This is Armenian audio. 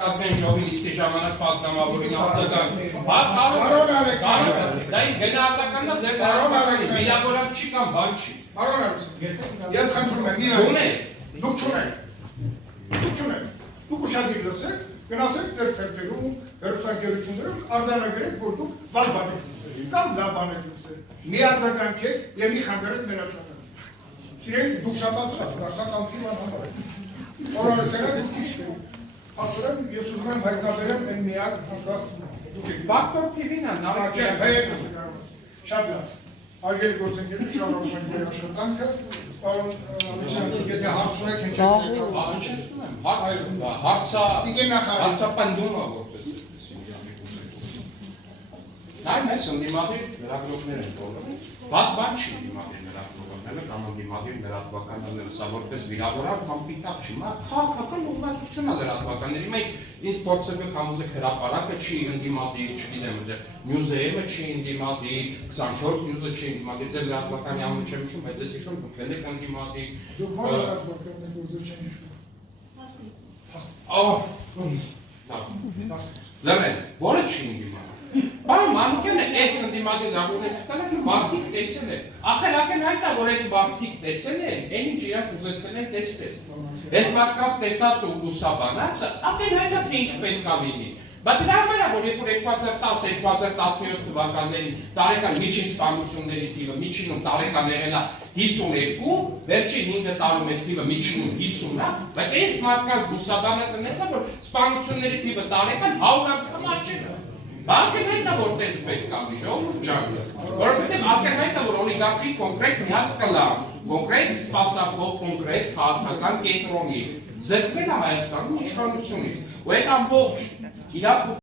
Կազմեն ժողովրդի ժամանակ պատգամավորին արձագանք։ Պարոն Ալեքսանդր, դա գնահատականն է ձեր կառավարության վիրավորակ չի կամ բան չի։ Պարոն Ալեքսանդր, ես խնդրում եմ, դուք չունեք։ Դուք ուշադիր լսեք, գնացեք ձեր թերթերում, հեռուստաընկերություններում արձանագրեք, որ դուք վատ բան եք լսել կամ լավ բան եք լսել։ Մի արձագանքեք եւ մի խնդրեք մենաշնորհ։ Սիրելի դուք շատացրած, դասականքի բան համար։ Պարոն Ալեքսանդր, դուք ճիշտ եք։ Ասում ես ուզում եմ հայտնաբերեմ այն միակ հանգած Ֆակտոր TV-ն է, նավիգացիա։ Շատ լավ։ Արգելի գործընկերներ, շնորհակալ եմ ձեր աշխատանքը։ Պարոն Ալեքսանդր, եթե հարց ունեք, հարցապնդում է որպես։ Նայում ես ընդդիմադիր լրագրողներ են բոլորը։ Վատ բան չի ընդդիմադիր լրագրողները կամ ընդդիմադիր լրատվականները, սա որպես վիրավորակ կամ պիտակ չի, մա քաղաքական ուղղվածություն է լրատվականների։ Մենք ինձ փորձել եք համոզեք հրապարակը չի ընդդիմադիր, չգիտեմ, Նյուզերը չի ընդդիմադիր, 24 նյուզը չի ընդդիմադիր, ձեր լրատվականի անունը չեմ հիշում, բայց ես հիշում դուք եք ընդդիմադիր։ Դուք ո՞ր լրատվականներ գործը չեն հիշում։ Լրեն, որը չի ընդդիմադիր։ Պարոն Մանուկյանը այս ընդդիմադիր լրագրողությունը մարդիկ տեսել են։ Ախր ակնհայտ է, որ այս մարդիկ տեսել են, այն ինչ իրանք ուզեցել են տեսնել։ Այս մարդկանց տեսած ու ուսաբանածը ակնհայտ է, թե ինչ պետք է լինի։ Բայց դրա համար է, որ երբ 2010-2017 թվականներին տարեկան միջին սպանությունների թիվը միջինում տարեկան եղել է 52, վերջին 5 տարում այդ թիվը միջինում 50 է, բայց այս մարդկանց ուսաբանածը մեծ է, որ սպանությունների թիվը տարեկան 100 անգամ աճել է։ Ակնհայտ է, որ տես պետք է լինի, ժողովուրդ ջան, որովհետև ակնհայտ է, որ օլիգարխի կոնկրետ մի հատ կլան, կոնկրետ սպասարկող, կոնկրետ քաղաքական կենտրոնի զրկվել է Հայաստանում իշխանությունից, ու այդ ամբողջ իրական